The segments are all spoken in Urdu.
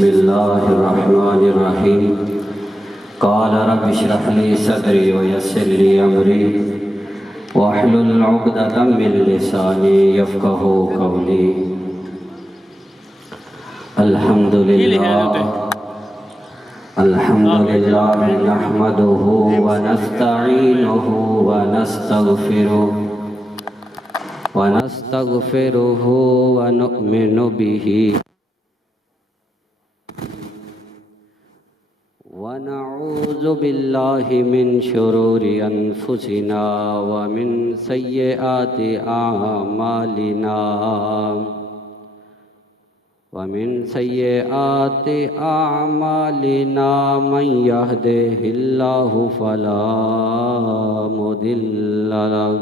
بسم الله الرحمن الرحيم قال رب اشرح لي صدري ويسر لي أمري واحلل عقدة من لساني يفقهوا قولي الحمد لله نحمده ونستعينه ونستغفره ونؤمن به ونعوذ بالله من شرور أنفسنا ومن سيئات أعمالنا من يهده الله فلا مضل له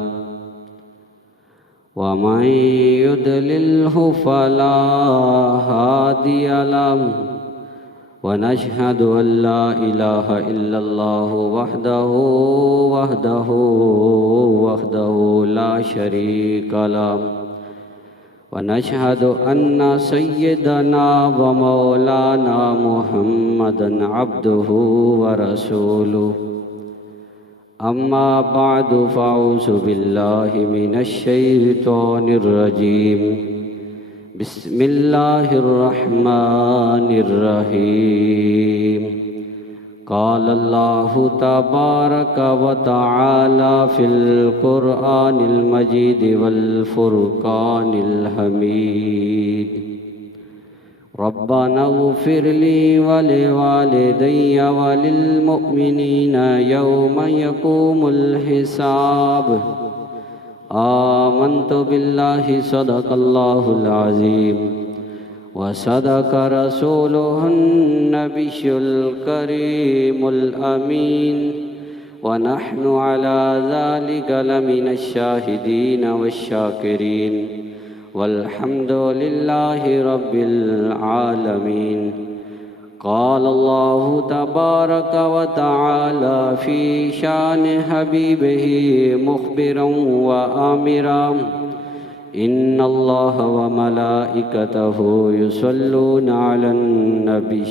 ومن يضلله فلا هادي له ونشهد أن لا إله إلا الله وحده لا شريك له ونشهد أن سيدنا ومولانا محمدا عبده ورسوله أما بعد فأعوذ بالله من الشيطان الرجيم بسم الله الرحمن الرحيم قال الله تبارك وتعالى في القرآن المجيد والفرقان الحميد ربنا اغفر لي ولوالدي وللمؤمنين يوم يقوم الحساب آمنت بالله صدق الله العظيم وصدق رسوله النبي الكريم الأمين ونحن على ذلك لمن الشاهدين والشاكرين والحمد لله رب العالمين قال الله تبارك وتعالى في شان حبيبه مخبرا وآمرا إن الله وملائكته يصلون على النبي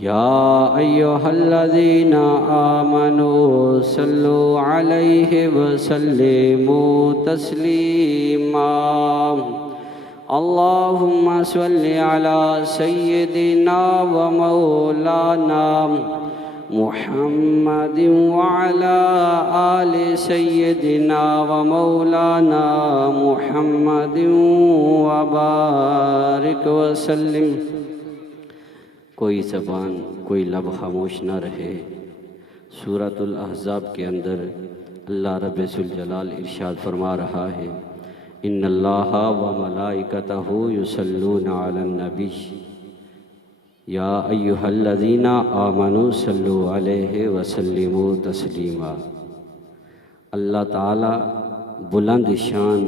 يا أيها الذين آمنوا صلوا عليه وسلموا تسليما اللهم صل على سيدنا ومولانا محمد وعلى آل سيدنا ومولانا محمد وبارك وسلم۔ کوئی زبان کوئی لب خاموش نہ رہے۔ سورۃ الاحزاب کے اندر اللہ رب ذوالجلال ارشاد فرما رہا ہے ان اللہ وملائکتہ یصلون علی النبی یا ایہا الذین آمنوا صلوا علیہ وسلموا تسلیما۔ اللہ تعالی بلند شان،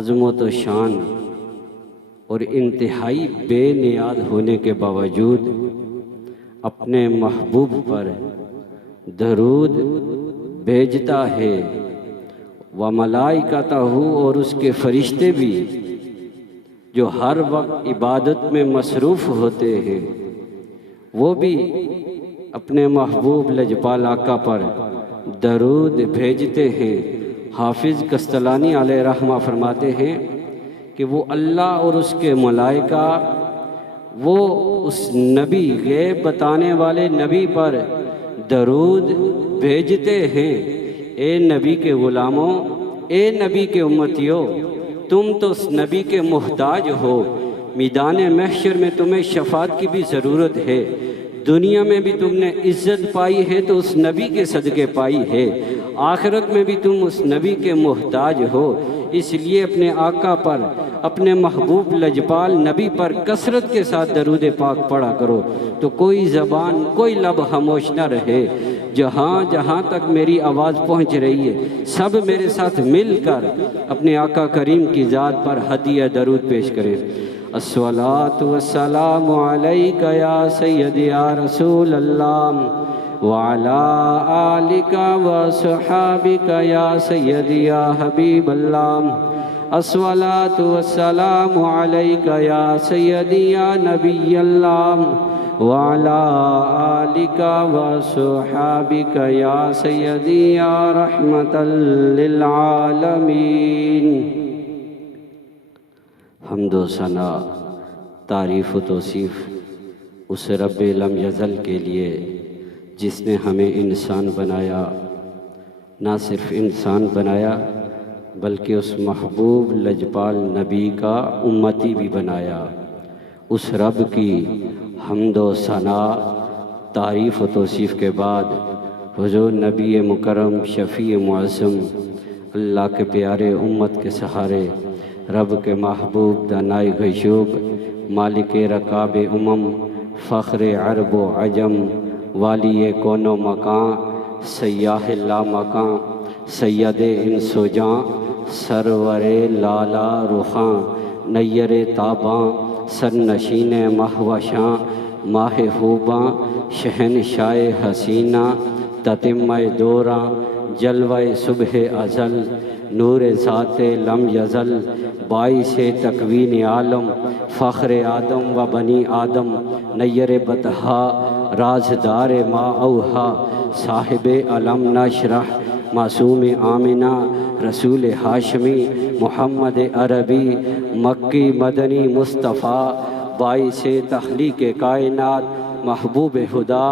عظمت و شان اور انتہائی بے نیاز ہونے کے باوجود اپنے محبوب پر درود بھیجتا ہے، وملائکتہ اور اس کے فرشتے بھی جو ہر وقت عبادت میں مصروف ہوتے ہیں وہ بھی اپنے محبوب لجپال آقا پر درود بھیجتے ہیں۔ حافظ قسطلانی علیہ رحمہ فرماتے ہیں کہ وہ اللہ اور اس کے ملائکہ وہ اس نبی غیب بتانے والے نبی پر درود بھیجتے ہیں۔ اے نبی کے غلاموں، اے نبی کے امتیوں، تم تو اس نبی کے محتاج ہو۔ میدان محشر میں تمہیں شفاعت کی بھی ضرورت ہے، دنیا میں بھی تم نے عزت پائی ہے تو اس نبی کے صدقے پائی ہے، آخرت میں بھی تم اس نبی کے محتاج ہو۔ اس لیے اپنے آقا پر، اپنے محبوب لجپال نبی پر کثرت کے ساتھ درود پاک پڑھا کرو تو کوئی زبان کوئی لب خاموش نہ رہے۔ جہاں جہاں تک میری آواز پہنچ رہی ہے سب میرے ساتھ مل کر اپنے آقا کریم کی ذات پر ہدیہ درود پیش کریں۔ الصلاۃ والسلام علیک یا سیدی یا رسول اللہ وعلی آلک وصحابک یا سیدی یا حبیب اللہ الصلاۃ والسلام علیک یا سیدی یا نبی اللہ وعلی آلک وصحابک یا سیدی یا رحمت للعالمین۔ حمد و ثنا، تعریف و توصیف اس رب لم یزل کے لیے جس نے ہمیں انسان بنایا، نہ صرف انسان بنایا بلکہ اس محبوب لجپال نبی کا امتی بھی بنایا۔ اس رب کی حمد و ثنا، تعریف و توصیف کے بعد حضور نبی مکرم شفیع معظم، اللہ کے پیارے امت کے سہارے، رب کے محبوب دانائے غیوب، مالک رکاب امم، فخر عرب و عجم، والی کون و مکان، سیاح لا مکان، سید انس و جاں، سرور لالا رخاں، نیر تاباں، سرنشین مہوشاں، ماہ خوباں، شہنشاہ حسینہ، تتمہ دوراں، جلوہ صبح ازل، نور ذات لم یزل، باعث تکوین عالم، فخر آدم و بنی آدم، نیر بطحا، رازدار ما اوہا، صاحب علم نشرح، معصوم آمنہ، رسول ہاشمی، محمد عربی، مکی مدنی مصطفیٰ، باعث تخلیق کائنات، محبوب خدا،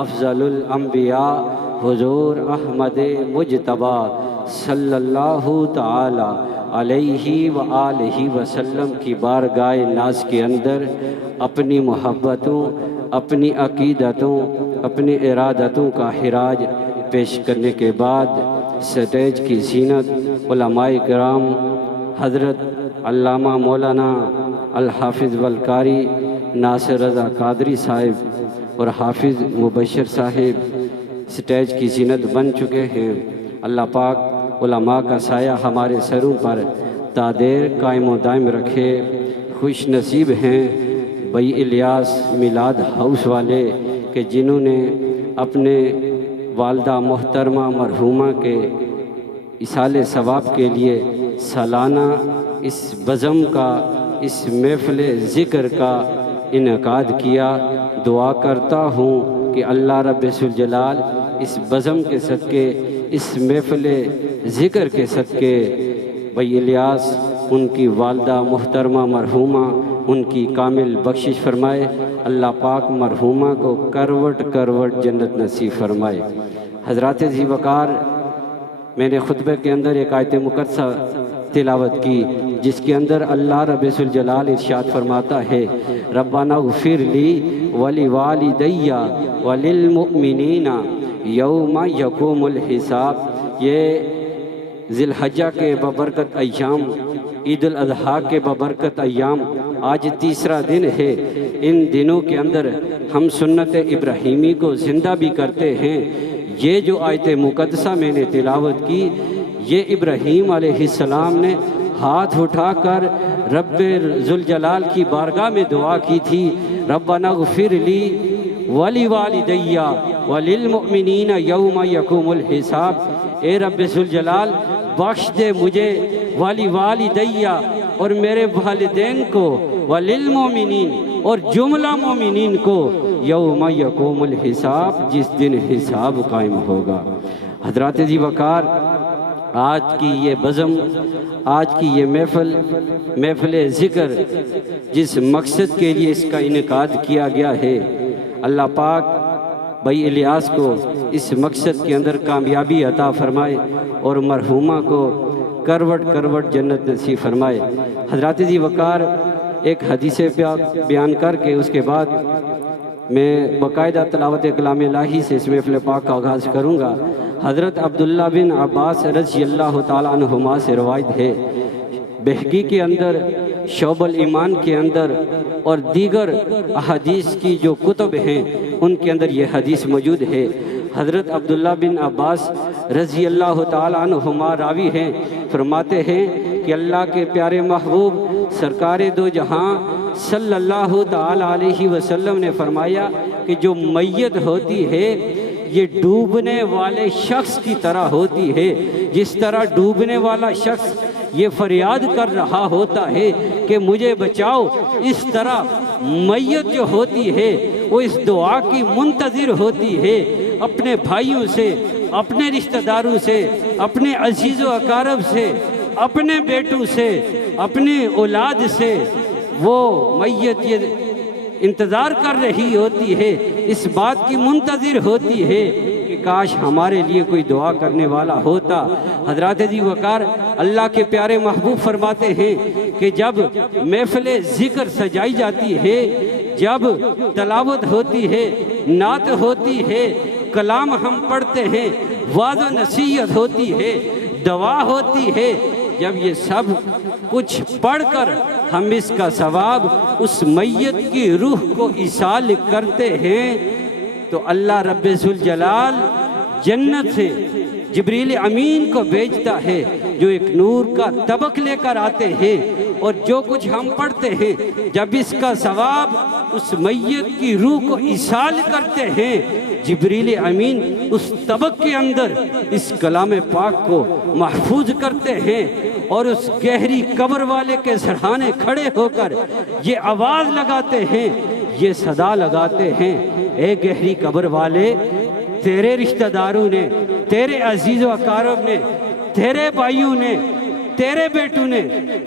افضل الانبیاء، حضور احمد مجتبیٰ صلی اللہ تعالی علیہ وآلہ وسلم کی بارگاہ ناز کے اندر اپنی محبتوں، اپنی عقیدتوں، اپنی ارادتوں کا خراج پیش کرنے کے بعد سٹیج کی زینت علماء کرام حضرت علامہ مولانا الحافظ والقاری ناصر رضا قادری صاحب اور حافظ مبشر صاحب سٹیج کی زینت بن چکے ہیں۔ اللہ پاک علماء کا سایہ ہمارے سروں پر تا دیر قائم و دائم رکھے۔ خوش نصیب ہیں بھائی الیاس میلاد ہاؤس والے کہ جنہوں نے اپنے والدہ محترمہ مرحومہ کے ایصال ثواب کے لیے سالانہ اس بزم کا، اس محفل ذکر کا انعقاد کیا۔ دعا کرتا ہوں کہ اللہ رب ذوالجلال اس بزم کے صدقے، اس محفل ذکر کے صدقے بھائی الیاس، ان کی والدہ محترمہ مرحومہ، ان کی کامل بخشش فرمائے۔ اللہ پاک مرحومہ کو کروٹ کروٹ جنت نصیب فرمائے۔ حضرات ذی وقار، میں نے خطبے کے اندر ایک آیت مقدسہ تلاوت کی جس کے اندر اللہ رب ذوالجلال ارشاد فرماتا ہے، ربنا اغفر لی ولوالدی وللمؤمنین یوم یقوم الحساب۔ یہ ذی الحجہ کے ببرکت ایام، عید الاضحیٰ کے ببرکت ایام، آج تیسرا دن ہے۔ ان دنوں کے اندر ہم سنت ابراہیمی کو زندہ بھی کرتے ہیں۔ یہ جو آیت مقدسہ میں نے تلاوت کی، یہ ابراہیم علیہ السلام نے ہاتھ اٹھا کر رب ذوالجلال کی بارگاہ میں دعا کی تھی، ربنا اغفر لی ولوالدی وللمؤمنین یوم یقوم الحساب۔ اے رب ذوالجلال بخش دے مجھے، ولوالدی اور میرے والدین کو، وللمؤمنین اور جملہ مومنین کو، یوم یقوم الحساب جس دن حساب قائم ہوگا۔ حضرات ذی وقار، آج کی یہ بزم، آج کی یہ محفل ذکر جس مقصد کے لیے اس کا انعقاد کیا گیا ہے، اللہ پاک بھائی الیاس کو اس مقصد کے اندر کامیابی عطا فرمائے اور مرحومہ کو کروٹ کروٹ جنت نصیب فرمائے۔ حضرات ذی وقار، ایک حدیث بیان کر کے اس کے بعد میں باقاعدہ تلاوت کلام الہی سے اس محفل پاک کا آغاز کروں گا۔ حضرت عبداللہ بن عباس رضی اللہ تعالیٰ عنہما سے روایت ہے، بہقی کے اندر، شعب الایمان کے اندر اور دیگر احادیث کی جو کتب ہیں ان کے اندر یہ حدیث موجود ہے۔ حضرت عبداللہ بن عباس رضی اللہ تعالیٰ عنہما راوی ہیں، فرماتے ہیں کہ اللہ کے پیارے محبوب سرکار دو جہاں صلی اللہ تعالیٰ علیہ وسلم نے فرمایا کہ جو میت ہوتی ہے یہ ڈوبنے والے شخص کی طرح ہوتی ہے۔ جس طرح ڈوبنے والا شخص یہ فریاد کر رہا ہوتا ہے کہ مجھے بچاؤ، اس طرح میت جو ہوتی ہے وہ اس دعا کی منتظر ہوتی ہے، اپنے بھائیوں سے، اپنے رشتہ داروں سے، اپنے عزیز و اقارب سے، اپنے بیٹوں سے، اپنے اولاد سے وہ میت یہ انتظار کر رہی ہوتی ہے، اس بات کی منتظر ہوتی ہے کہ کاش ہمارے لیے کوئی دعا کرنے والا ہوتا۔ حضرات عزیز وقار، اللہ کے پیارے محبوب فرماتے ہیں کہ جب محفل ذکر سجائی جاتی ہے، جب تلاوت ہوتی ہے، نعت ہوتی ہے، کلام ہم پڑھتے ہیں، وعظ و نصیحت ہوتی ہے، دعا ہوتی ہے، جب یہ سب کچھ پڑھ کر ہم اس کا ثواب اس میت کی روح کو ایصال کرتے ہیں تو اللہ رب ذوالجلال جنت سے جبریل امین کو بھیجتا ہے، جو ایک نور کا طبق لے کر آتے ہیں، اور جو کچھ ہم پڑھتے ہیں جب اس کا ثواب اس میت کی روح کو ایصال کرتے ہیں، جبریل امین اس طبق کے اندر اس کلام پاک کو محفوظ کرتے ہیں، اور اس گہری قبر والے کے سرہانے کھڑے ہو کر یہ آواز لگاتے ہیں، یہ صدا لگاتے ہیں، اے گہری قبر والے، تیرے رشتہ داروں نے، تیرے عزیز و اقارب نے، تیرے بھائیوں نے، تیرے بیٹوں نے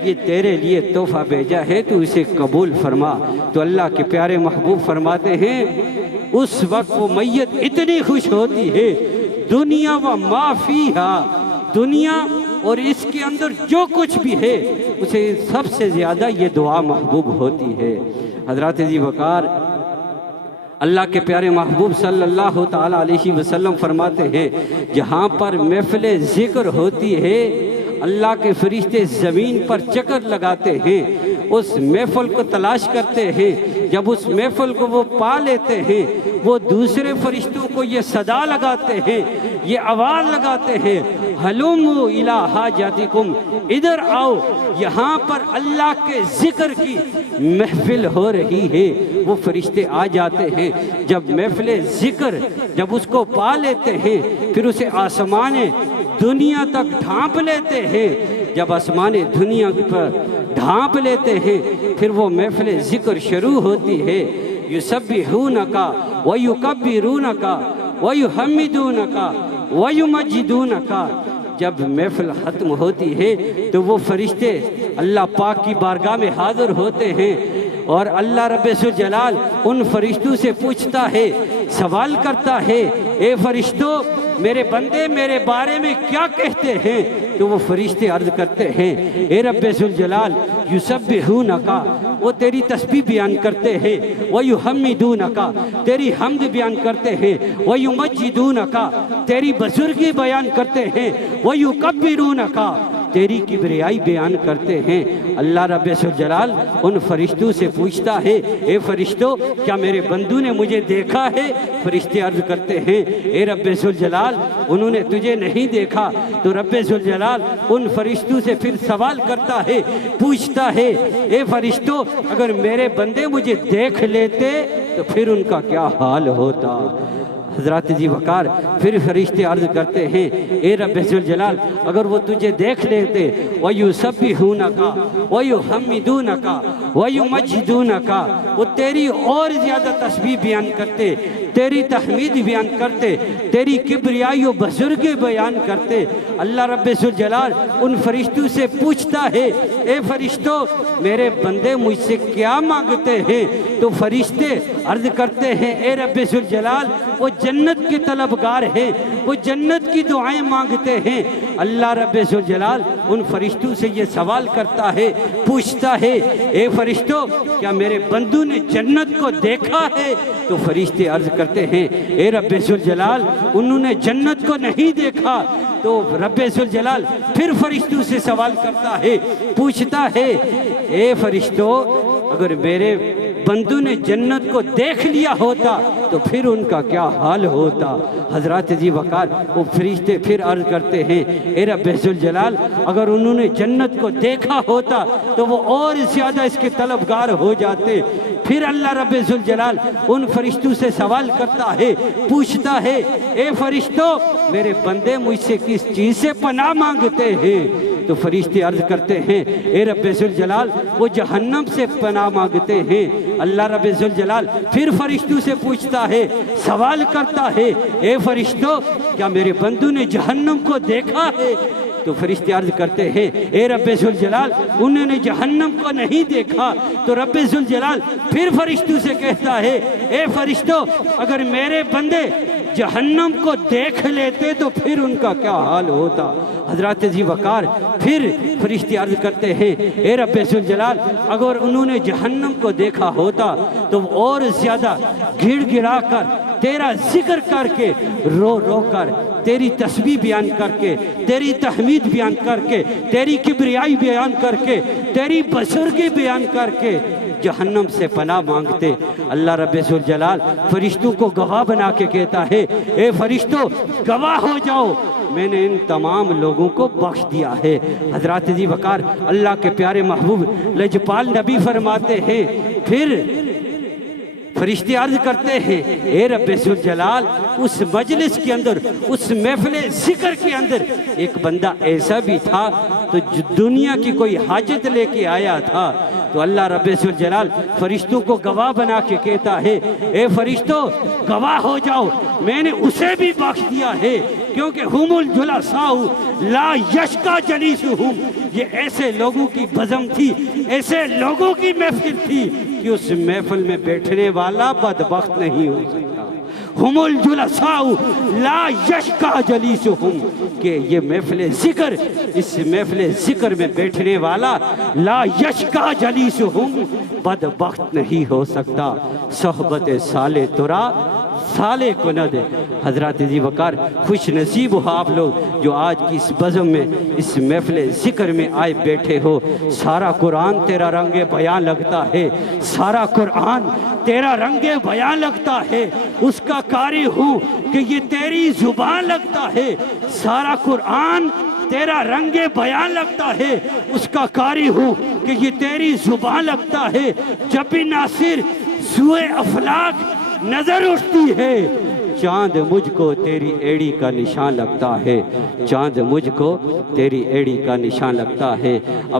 یہ تیرے لیے تحفہ بھیجا ہے، تو اسے قبول فرما۔ تو اللہ کے پیارے محبوب فرماتے ہیں اس وقت وہ میت اتنی خوش ہوتی ہے، دنیا و ما فیہا، دنیا اور اس کے اندر جو کچھ بھی ہے اسے سب سے زیادہ یہ دعا محبوب ہوتی ہے۔ حضرات عزیز وقار، اللہ کے پیارے محبوب صلی اللہ تعالیٰ علیہ وسلم فرماتے ہیں جہاں پر محفل ذکر ہوتی ہے اللہ کے فرشتے زمین پر چکر لگاتے ہیں، اس محفل کو تلاش کرتے ہیں، جب اس محفل کو وہ پا لیتے ہیں وہ دوسرے فرشتوں کو یہ صدا لگاتے ہیں، یہ آواز لگاتے ہیں، ہلومو الی حاجاتکم، ادھر آؤ، یہاں پر اللہ کے ذکر کی محفل ہو رہی ہے۔ وہ فرشتے آ جاتے ہیں، جب محفل ذکر جب اس کو پا لیتے ہیں پھر اسے آسمان دنیا تک ڈھانپ لیتے ہیں، جب آسمان دنیا پر ڈھانپ لیتے ہیں پھر وہ محفل ذکر شروع ہوتی ہے، یسبحونک ویکبرونک ویحمدونک ویمجدونک۔ جب محفل ختم ہوتی ہے تو وہ فرشتے اللہ پاک کی بارگاہ میں حاضر ہوتے ہیں، اور اللہ رب ذوالجلال ان فرشتوں سے پوچھتا ہے، سوال کرتا ہے، اے فرشتوں میرے بندے میرے بارے میں کیا کہتے ہیں؟ تو وہ فرشتے عرض کرتے ہیں، اے رب ذوالجلال یسبحونک، وہ تیری تسبیح بیان کرتے ہیں، ویحمدونک، تیری حمد بیان کرتے ہیں، ویمجدونک، تیری بزرگی بیان کرتے ہیں، ویکبرونک، تیری کبریائی بیان کرتے ہیں۔ اللہ رب ذوالجلال ان فرشتوں سے پوچھتا ہے، اے فرشتوں کیا میرے بندوں نے مجھے دیکھا ہے؟ فرشتے عرض کرتے ہیں، اے رب ذوالجلال انہوں نے تجھے نہیں دیکھا۔ تو رب ذوالجلال ان فرشتوں سے پھر سوال کرتا ہے، پوچھتا ہے، اے فرشتوں اگر میرے بندے مجھے دیکھ لیتے تو پھر ان کا کیا حال ہوتا؟ حضرات جی وقار، پھر فرشتے عرض کرتے ہیں، اے رب ذوالجلال اگر وہ تجھے دیکھ لیتے، وَيُسَبِّحُونَكَ وَيُحَمِّدُونَكَ وَيُمَجِّدُونَكَ، وہ تیری اور زیادہ تسبیح بیان کرتے، تیری تحمید بیان کرتے، تیری کبریائی و بزرگی بیان کرتے۔ اللہ رب ذوالجلال ان فرشتوں سے پوچھتا ہے، اے فرشتوں میرے بندے مجھ سے کیا مانگتے ہیں؟ تو فرشتے عرض کرتے ہیں، اے رب ذوالجلال وہ جنت کے طلبگار ہیں، وہ جنت کی دعائیں مانگتے ہیں۔ اللہ رب ذوالجلال ان فرشتوں سے یہ سوال کرتا ہے، پوچھتا ہے، اے فرشتوں کیا میرے بندوں نے جنت کو دیکھا ہے؟ تو فرشتے عرض کرتے ہیں، اے رب ذوالجلال انہوں نے جنت کو نہیں دیکھا۔ تو رب ذوالجلال پھر فرشتوں سے سوال کرتا ہے، پوچھتا ہے، اے فرشتوں اگر میرے بندوں نے جنت کو دیکھ لیا ہوتا تو پھر ان کا کیا حال ہوتا؟ حضرات جی وقار، وہ فرشتے پھر عرض کرتے ہیں، اے رب ذوالجلال اگر انہوں نے جنت کو دیکھا ہوتا تو وہ اور زیادہ اس کے طلبگار ہو جاتے۔ پھر اللہ رب ذوالجلال ان فرشتوں سے سوال کرتا ہے، پوچھتا ہے، اے فرشتوں میرے بندے مجھ سے کس چیز سے پناہ مانگتے ہیں؟ تو فرشتے عرض کرتے ہیں اے رب ذوالجلال وہ جہنم سے پناہ مانگتے ہیں۔ اللہ رب ذوالجلال پھر فرشتوں سے پوچھتا ہے، سوال کرتا ہے، اے فرشتوں کیا میرے بندوں نے جہنم کو دیکھا ہے؟ تو فرشتے عرض کرتے ہیں اے رب ذوالجلال انہوں نے جہنم کو نہیں دیکھا۔ تو رب ذوالجلال پھر فرشتوں سے کہتا ہے اے فرشتوں اگر میرے بندے جہنم کو دیکھ لیتے تو پھر ان کا کیا حال ہوتا؟ حضرات ذی وقار پھر فرشتے عرض کرتے ہیں اے رب ذوالجلال اگر انہوں نے جہنم کو دیکھا ہوتا تو اور زیادہ گڑ گڑا کر تیرا ذکر کر کے رو رو کر تیری تسبیح بیان کر کے تیری تحمید بیان کر کے تیری کبریائی بیان کر کے تیری بزرگی بیان کر کے جہنم سے پناہ مانگتے۔ اللہ رب ذوالجلال فرشتوں کو گواہ بنا کے کہتا ہے اے فرشتوں گواہ ہو جاؤ میں نے ان تمام لوگوں کو بخش دیا ہے۔ حضرات ذی وقار اللہ کے پیارے محبوب لجپال نبی فرماتے ہیں پھر فرشتے عرض کرتے ہیں اے رب ذوالجلال اس مجلس کے اندر اس محفل ذکر کے اندر ایک بندہ ایسا بھی تھا تو جو دنیا کی کوئی حاجت لے کے آیا تھا۔ تو اللہ رب ذوالجلال فرشتوں کو گواہ بنا کے کہتا ہے اے فرشتوں گواہ ہو جاؤ میں نے اسے بھی بخش دیا ہے کیونکہ ہم الجلساء لا یشقی جلیسہم، یہ ایسے لوگوں کی بزم تھی، ایسے لوگوں کی محفل تھی کہ اس محفل میں بیٹھنے والا بدبخت نہیں ہو سکتا۔ ہم الجلساء لا یشقی جلیسہم کہ یہ محفل ذکر اس محفل ذکر میں بیٹھنے والا لا یشقی جلیسہم بدبخت نہیں ہو سکتا۔ صحبت صالح ترا صالح کند۔ حضرات ذی وقار خوش نصیب ہو آپ لوگ جو آج کی اس بزم میں اس محفل ذکر میں آئے بیٹھے ہو۔ سارا قرآن تیرا رنگ بیان لگتا ہے، سارا قرآن تیرا رنگ بیان لگتا ہے، اس کا قاری ہوں کہ یہ تیری زبان لگتا ہے۔ سارا قرآن تیرا رنگ بیان لگتا ہے، اس کا قاری ہوں کہ یہ تیری زبان لگتا ہے۔ جب بھی ناصر سوئے افلاک نظر اٹھتی ہے چاند مجھ کو تیری ایڑی کا نشان لگتا ہے، چاند مجھ کو تیری ایڑی کا نشان لگتا ہے۔